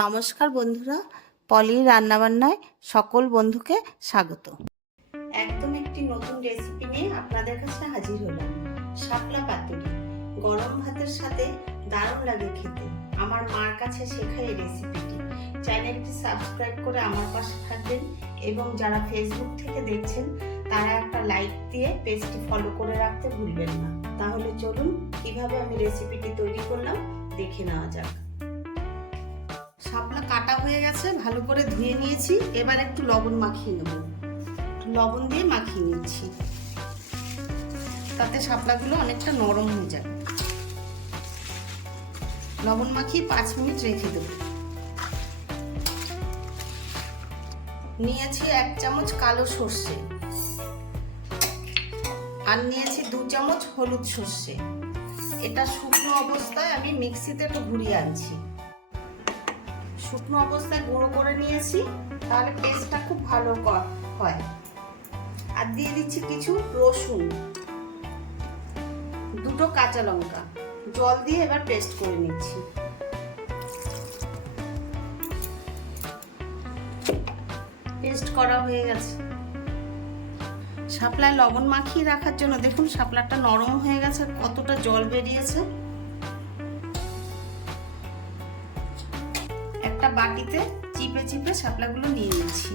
নমস্কার বন্ধুরা, পলির রান্নাবান্নায় সকল বন্ধুকে স্বাগত। একদম একটি নতুন রেসিপি নিয়ে আপনাদের কাছে হাজির হলাম। শাপলা পাতুরি গরম ভাতের সাথে দারুণ লাগে খেতে। আমার মার কাছে শেখা এই রেসিপিটি। চ্যানেলটি সাবস্ক্রাইব করে আমার পাশে থাকবেন এবং যারা ফেসবুক থেকে দেখছেন তারা একটা লাইক দিয়ে পেজটি ফলো করে রাখতে ভুলবেন না। তাহলে চলুন কিভাবে আমি রেসিপিটি তৈরি করলাম দেখে নেওয়া যাক। শাপলা কাটা হয়ে গেছে, ভালো করে ধুয়ে নিয়েছি। এবার একটু লবণ মাখিয়ে নেব। লবণ দিয়ে মাখিয়ে নিচ্ছি, তাতে শাপলাগুলো অনেকটা নরম হয়ে যাবে। লবণ মাখিয়ে 5 মিনিট রেখে দেব। নিয়েছি 1 চামচ কালো সর্ষে আর নিয়েছি 2 চামচ হলুদ সর্ষে। এটা শুকনো অবস্থায় আমি মিক্সিতে একটু ঘুরিয়ে আনছি। শুকনো অবস্থায় গুঁড়ো করে নিয়েছি, তাহলে পেস্টটা খুব ভালো হয়। আর দিয়ে দিচ্ছি কিছু রসুন, 2টো কাঁচা লঙ্কা। জল দিয়ে এবার পেস্ট করে নিচ্ছি। পেস্ট করা হয়ে গেছে। শাপলায় লবণ মাখিয়ে রাখার জন্য দেখুন শাপলাটা নরম হয়ে গেছে, কতটা জল বেরিয়েছে। একটা বাটিতে চিপে চিপে শাপলাগুলো নিয়ে নিচ্ছি।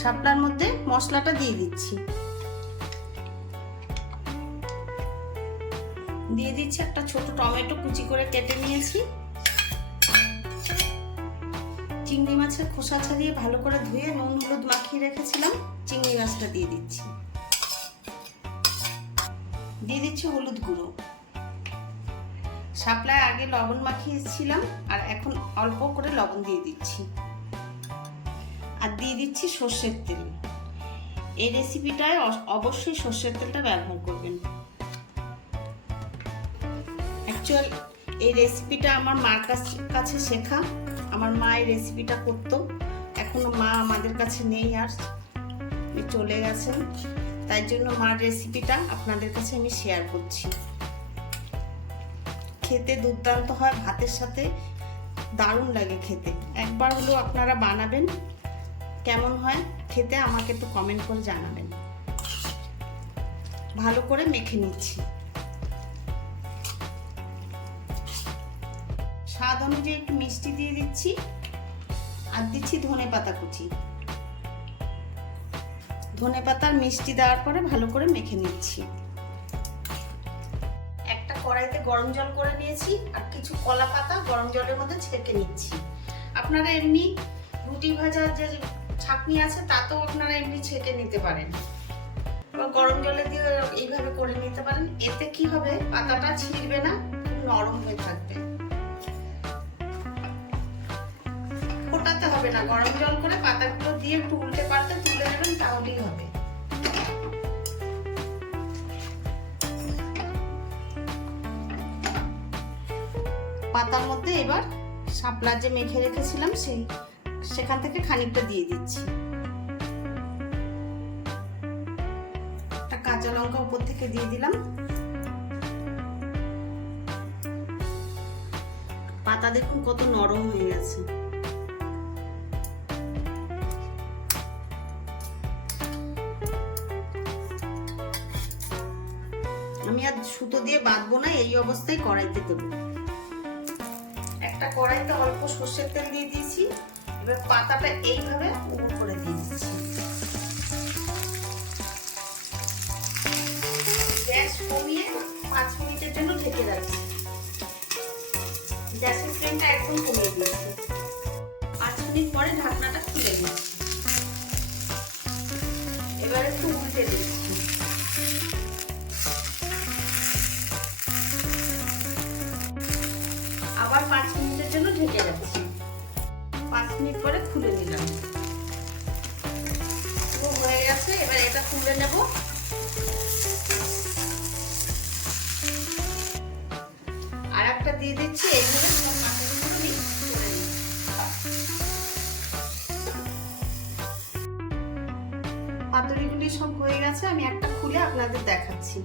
শাপলার মধ্যে মশলাটা দিয়ে দিচ্ছি। দিয়ে দিচ্ছি একটা ছোট টমেটো কুচি করে কেটে নিয়েছি। চিংড়ি মাছের খোসা ছাড়িয়ে ভালো করে ধুয়ে নুন হলুদ মাখিয়ে রেখেছিলাম, চিংড়ি মাছটা দিয়ে দিচ্ছি। দিয়ে দিচ্ছি হলুদ গুঁড়ো। শাপলায় আগে লবণ মাখিয়েছিলাম আর এখন অল্প করে লবণ দিয়ে দিচ্ছি। আর দিয়ে দিচ্ছি সর্ষের তেল। এই রেসিপিটায় অবশ্যই সর্ষের তেলটা ব্যবহার করবেন। অ্যাকচুয়াল এই রেসিপিটা আমার মার কাছে শেখা। আমার মা এই রেসিপিটা করতো। এখনো মা আমাদের কাছে নেই, আর চলে গেছেন। তাই জন্য মার রেসিপিটা আপনাদের কাছে আমি শেয়ার করছি। খেতে দুর্দান্ত হয়, ভাতের সাথে দারুণ লাগে খেতে। একবার হলেও আপনারা বানাবেন, কেমন হয় খেতে আমাকে একটু কমেন্ট করে জানাবেন। ভালো করে মেখে নিচ্ছি। স্বাদ অনুযায়ী একটু মিষ্টি দিয়ে দিচ্ছি আর দিচ্ছি ধনেপাতা কুচি। ধনেপাতার মিষ্টি দেওয়ার পরে ভালো করে মেখে নিচ্ছি। একটা কড়াইতে গরম জল করে নিয়েছি আর কিছু কলা পাতা গরম জলের মধ্যে ছেঁকে নিচ্ছি। আপনারা এমনি রুটি ভাজার যে ছাঁকনি আছে তাতেও আপনারা এমনি ছেঁকে নিতে পারেন, আবার গরম জলে দিয়ে এইভাবে করে নিতে পারেন। এতে কি হবে, পাতাটা ছিঁড়বে না, খুব নরম হয়ে থাকবে। ফোটাতে হবে না, গরম জল করে পাতাগুলো দিয়ে একটু উল্টে পাল্টে তুলে নেবেন, তাহলেই হবে। পাতার মধ্যে এবার শাপলা যে মেখে রেখেছিলাম সেখান থেকে খানিকটা দিয়ে দিচ্ছি। একটা কাঁচা লঙ্কা উপর থেকে দিয়ে দিলাম। পাতা দেখুন কত নরম হয়ে গেছে। আমি আর সুতো দিয়ে বাঁধবো না, এই অবস্থায় কড়াইতে দেবো। একটা কড়াইতে অল্প সর্ষের তেল দিয়ে দিয়েছি। এবার পাতাটা এইভাবে উপর করে দিয়ে দিচ্ছি। গ্যাস কমিয়ে 5 মিনিটের জন্য ঢেকে রাখছি। গ্যাসের ফ্লেমটা একদম কমিয়ে দিয়েছি। 5 মিনিট পরে ঢাকনাটা খুলে দিচ্ছি। এবার একটু উল্টে দিচ্ছি। আবার 5 মিনিটের জন্য ঢেকে রাখছি। 5 মিনিট পরে খুলে নিলাম। পুরো হয়ে গেছে। এবার এটা তুলে নেব। আর একটা দিয়ে দিচ্ছি, এইভাবে সব মাছগুলো মিক্স করে নিচ্ছি। পাতুরিগুলি সব হয়ে গেছে, আমি একটা খুলে আপনাদের দেখাচ্ছি।